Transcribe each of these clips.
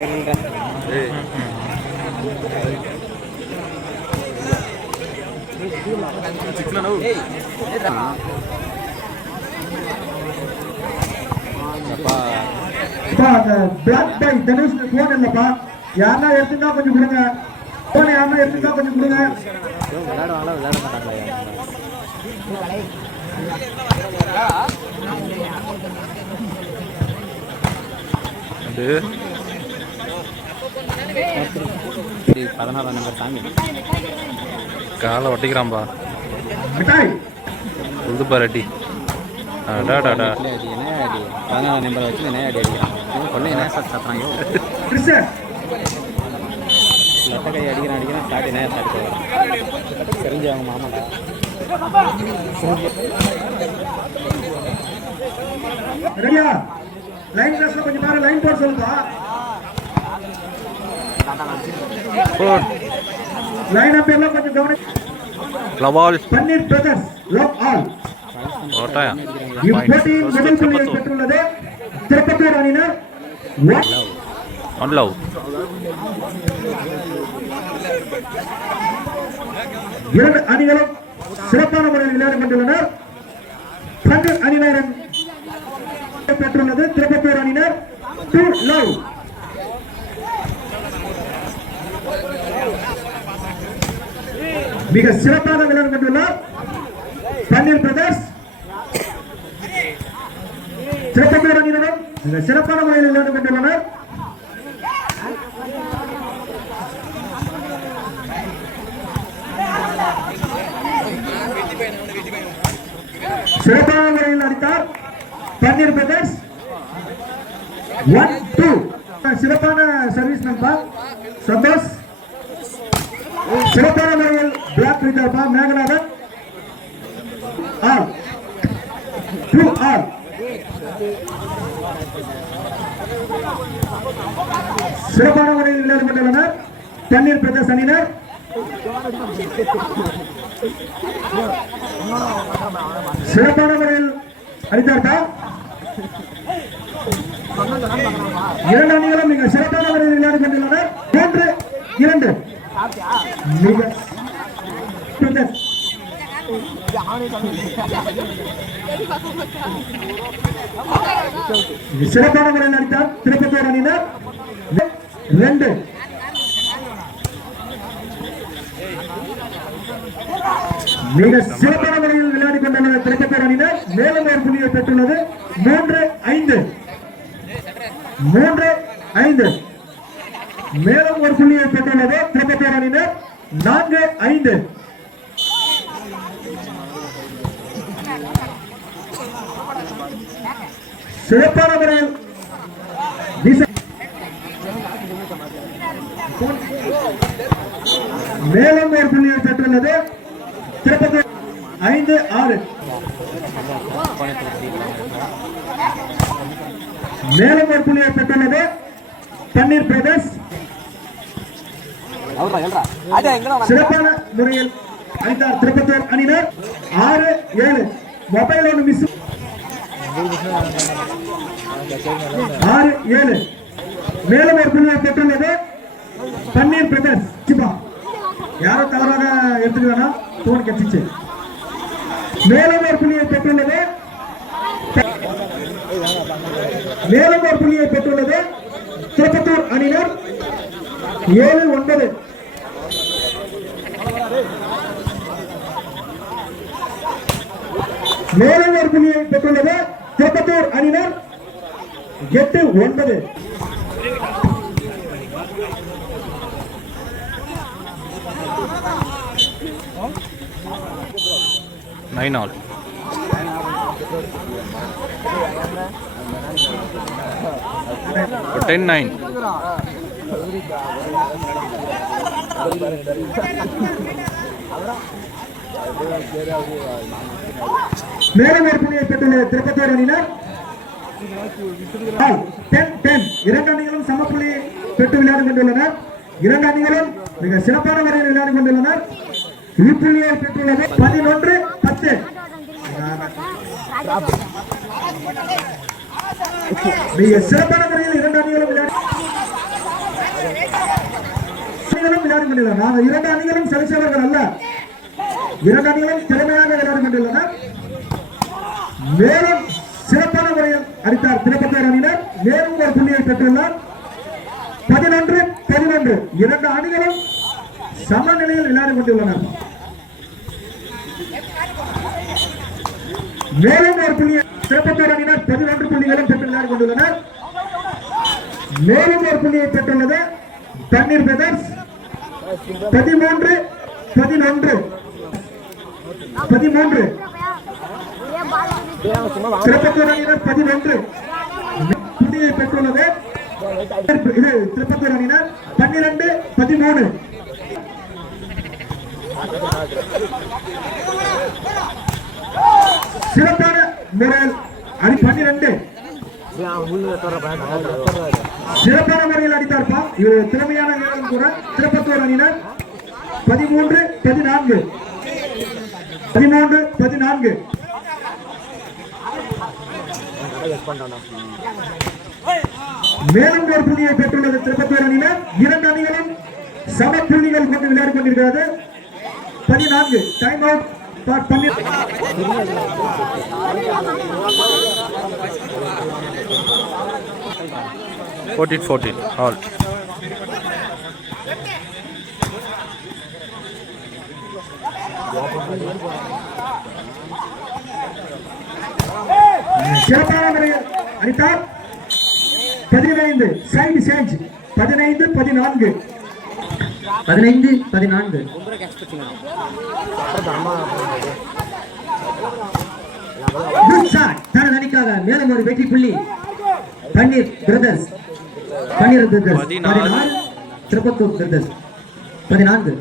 யாருன்னா எடுத்துட்டா கொஞ்சம் கொடுங்க. யாருன்னா எடுத்துட்டா கொஞ்சம் கொடுங்க. காலை ஒட்டிக்கிறான்பா உதுப்பா ரெட்டி. நம்பர் வச்சு என்ன அடி அடிக்கிறான் கொண்டு என்ன சாப்பிட்றாங்க. லெட்ட கை அடிக்கிறான் ஸ்டார்ட் என்ன ஸ்டார்ட் தெரிஞ்சவங்க மாமாடா. ரெடியா? லைன் கிளாஸ்ல கொஞ்சம் பாரு, லைன் போட சொல்லுப்பா. லைன் அப் எல்லாம் கொஞ்சம் கவனி. லவால் பன்னீர் பிரதர்ஸ் லவ் ஆல். ஓட்டாயா இப்போட்டியின் முதல் புள்ளியை பெற்றுள்ளது திருப்பத்தூர் அணியினர். One love. இரண்டு அணிகளும் சிறப்பான முறையில் விளையாடி கொண்டுள்ளனர். பன்னீர் அணியினரும் பெற்றுள்ளது திருப்பத்தூர் அணியினர் 2 லவ். மிக சிறப்பாக விளையாடி கொண்டுள்ளார் பன்னீர் பிரதர்ஸ். திருப்பத்தூர் அணியினரும் மிக சிறப்பான முறையில் விளையாடி கொண்டுள்ளனர். சிறப்பான முறையில் அடித்தார் பன்னீர் பிரதர்ஸ். 1-2. சிறப்பான சர்வீஸ் நம்பா சந்தோஷ். சிறப்பான முறையில் பிளாக் பிடித்தார்ப்பா மேகநாதன். All 2 all. சிறப்பான முறையில் விளையாடி கொண்டுள்ளனர் பன்னீர் பிரதர்ஸ் அணியினர். சிறப்பான முறையில் அடித்தார்ப்பா. இரண்டு அணிகளும் மிக சிறப்பான முறையில் விளையாடி கொண்டுள்ளனர். 3-2. மிக சிறப்பான முறையில் அடித்தார் திருப்பத்தூர் அணியினர். 2. மிக சிறப்பான முறையில் விளையாடி கொண்டுள்ள திருப்பத்தூர் அணியினர் மேலும் ஒரு புள்ளியை பெற்றுள்ளது. 3-5. மேலும் ஒரு புள்ளியை பெற்றுள்ளது திருப்பத்தூர் அணியினர். 4-5. சிறப்பான முறையில் மேலும் ஒரு புள்ளியை பெற்றுள்ளது திருப்பத்தூர். 5-6. மேலும் ஒரு புள்ளியை பெற்றுள்ளது பன்னீர் பிரதர்ஸ். சிறப்பான முறையில் அடித்தார் திருப்பத்தூர் அணியினர். 6-7. மொபைல் ஒன்று மிஸ். 6-7. மேலும் ஒரு புள்ளியை பெற்றுள்ளது பன்னீர் பிரதர்ஸ். யாரோ தவறாக எடுத்துட்டு வேணா தோணு கட்சிச்சு. மேலும் ஒரு புள்ளியை பெற்றுள்ளது திருப்பத்தூர் அணியினர். 7-9. மேலும் ஒரு புள்ளியை பெற்றுள்ளது திருப்பத்தூர் அணியினர். 8-9. Nine all. For 10-9. மேலும் ஒரு புள்ளியை பெற்றுள்ள திருப்பத்தூர் அணியினர். 10-10. இரண்டு அணிகளும் சம புள்ளியை பெற்று விளையாடி கொண்டுள்ளனர். இரண்டு அணிகளும் மிக சிறப்பான முறையில் விளையாடி கொண்டுள்ளனர். புள்ளியை பெற்றுள்ளது 11-10. மிக சிறப்பான முறையில் இரண்டு அணிகளும் விளையாடி அணிகளும் விளையாடி கொண்டுள்ளன. நாங்கள் 2 அணிகளும் சலிச்சவர்கள் அல்ல. 2 அணிகளும் திறமையாக விளையாடி கொண்டுள்ளன. மேலும் சிறப்பான முறையில் அடித்தார் திருப்பத்தூர் அணியினர். மேலும் ஒரு புள்ளியை பெற்றுள்ளார். 11-11. 2 அணிகளும் சமநிலையில் விளையாடி கொண்டுள்ளனர். மேலும் ஒரு புள்ளியை திருப்பத்தூர் அணியினர் 11 புள்ளிகளும் பெற்று விளையாடி கொண்டுள்ளனர். மேலும் ஒரு புள்ளியை பெற்றுள்ளது தண்ணீர் பிரதர்ஸ். 13-11. 13. திருப்பத்தூர் அணியினர் 11 புள்ளியை பெற்றுள்ளது. இது திருப்பத்தூர் அணியினர் 12-13. சிறப்பான முறையில் அணி 12 சிறப்பான முறையில் அடித்தார்ப்பா. இவர் திறமையான வீரரும் கூட. திருப்பத்தூர் அணியினர் 13-14. 13-14. மேலும் ஒரு புள்ளியை பெற்றுள்ளது திருப்பத்தூர் அணியினர். 2 அணிகளும் சம புள்ளிகள் கொண்டு விளையாடி கொண்டிருக்கிறது. 14. Time out. 14-14 all. சிறப்பான முறையில் அடித்தார். 15 சைடு சேஞ்ச். 15-14. 15-14. குட் ஷாட் தனது அணிக்காக மேலும் ஒரு வெற்றி புள்ளி Panneer brothers. 14 Tirupattur brothers 14.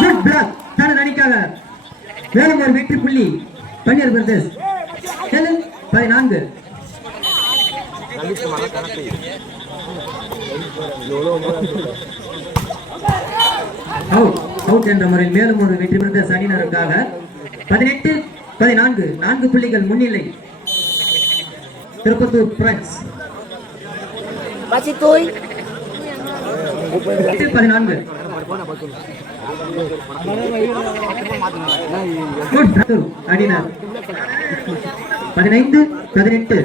Good block தனது அணிக்காக மேலும் ஒரு வெற்றி புள்ளி பன்னீர் பிரதர்ஸ் 14. அவுட் என்ற முறையில் மேலும் ஒரு வெற்றி பெற்ற அணியினருக்காக 18-14. 4 புள்ளிகள் முன்னிலை திருப்பத்தூர் பிரான்ஸ். 14. அணியினர் 15-18.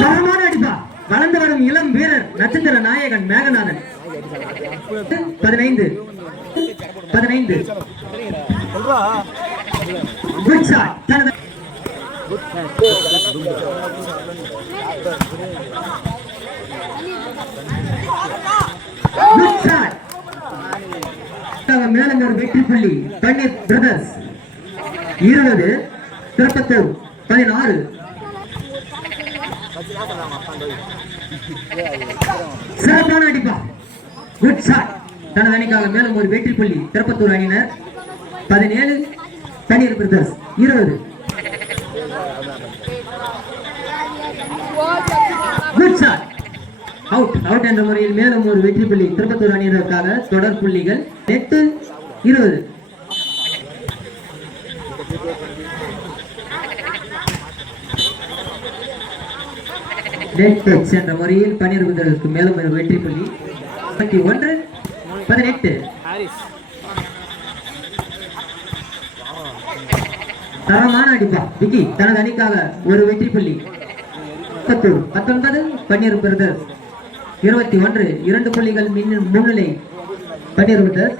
தரமான அடிப்பா. வளர்ந்து வரும் இளம் வீரர் நட்சத்திர நாயகன் மேகநாதன். 15. குட் ஷாட் தனது குட் ஷாட். மேலும் ஒரு வெற்றி புள்ளி பன்னீர் பிரதர்ஸ் 20. திருப்பத்தூர் 16. சிறப்பான அடிப்பா. குட் ஷாட் தனது அணிக்காக மேலும் ஒரு வெற்றி புள்ளி திருப்பத்தூர் அணியினர் 17. Panneer brothers 20. Good shot. Out என்ற முறையில் மேலும் ஒரு வெற்றி புள்ளி திருப்பத்தூர் அணியினருக்காக. தொடர் புள்ளிகள் 8-20. என்ற முறையில் பன்னீர் பிரதர்ஸ்க்கு மேலும் ஒரு வெற்றி புள்ளி 21-18. தரமான அடிப்பா விக்கி தனது அணிக்காக ஒரு வெற்றி புள்ளி 19. பன்னீர் பிரதர்ஸ் 21. 2 புள்ளிகள் முன்னிலை Panneer brothers.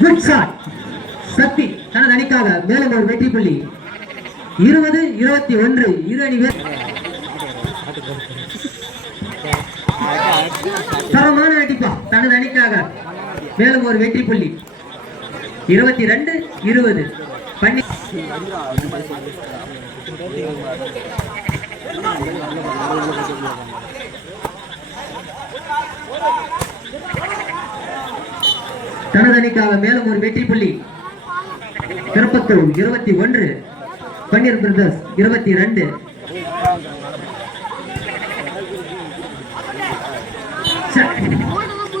Good shot. Sakthi தனது அணிக்காக மேலும் ஒரு வெற்றி புள்ளி 20-21. இரு அணி தரமான அடிப்பா தனது அணிக்காக மேலும் ஒரு வெற்றி புள்ளி 22-20. தனது அணிக்காக மேலும் ஒரு வெற்றி புள்ளி திருப்பத்தூர் 21. பன்னீர் பிரதர்ஸ் 22.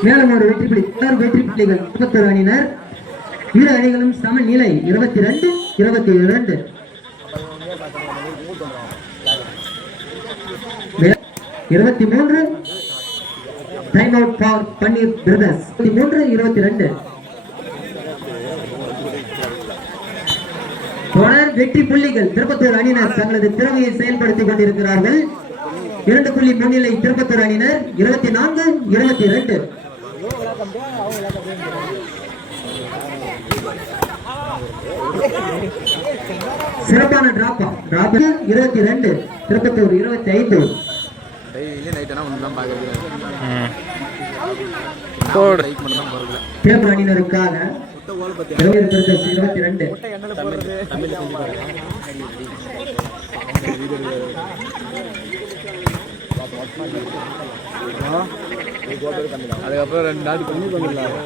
மேலும் ஒரு வெற்றி புள்ளி வெற்றி புள்ளிகள் 31 அணியினர். இரு அணிகளும் சமநிலை 22 22. 23 time out for Panneer brothers. 23 22. தொடர் வெற்றி புள்ளிகள் திருப்பத்தூர் அணியினர் தங்களது திறமையை செயல்படுத்திக் கொண்டிருக்கிறார்கள். 2 புள்ளி முன்னிலை திருப்பத்தூர் அணியினர் 24 22. சிறப்பான டிராப் 22 திருப்பத்தூர் 25. தேர்வு அணியினருக்காக 22. அதுக்கப்புறம் 2 நாள் கம்மி பண்ணிடலாம்.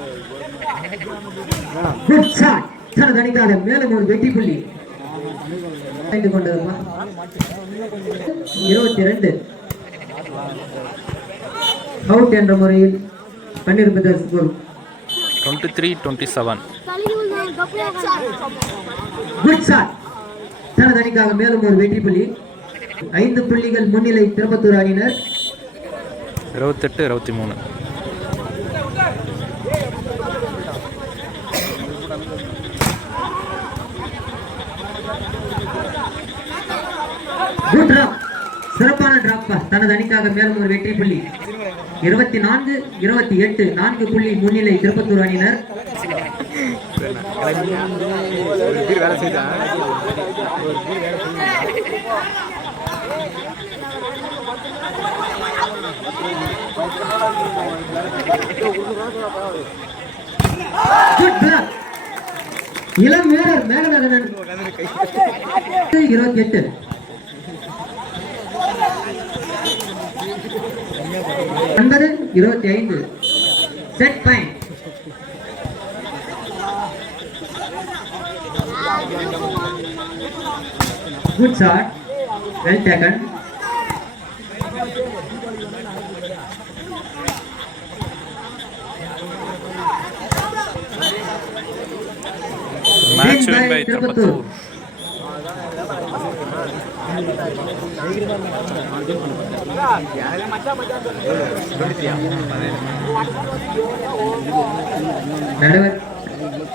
தனது அணிக்காக மேலும் ஒரு வெற்றி புள்ளி கொண்டதுமா 22. அவுட் என்ற முறையில் பன்னீர் பிரதர்ஸ் 23-27. Good shot. தனது அணிக்காக மேலும் ஒரு வெற்றி புள்ளி. 5 புள்ளிகள் முன்னிலை திருப்பத்தூர் அணியினர் 28-23. சிறப்பான டிராப் தனது அணிக்காக மேலும் ஒரு வெற்றி புள்ளி. 24 28. 4 புள்ளி முன்னிலை திருப்பத்தூர் அணியினர். வேலை செய்தா இளம் வீரர் Meganathan 28. 25. Set point. Good shot. Well taken. Match win by Tirupattur. நடுவர்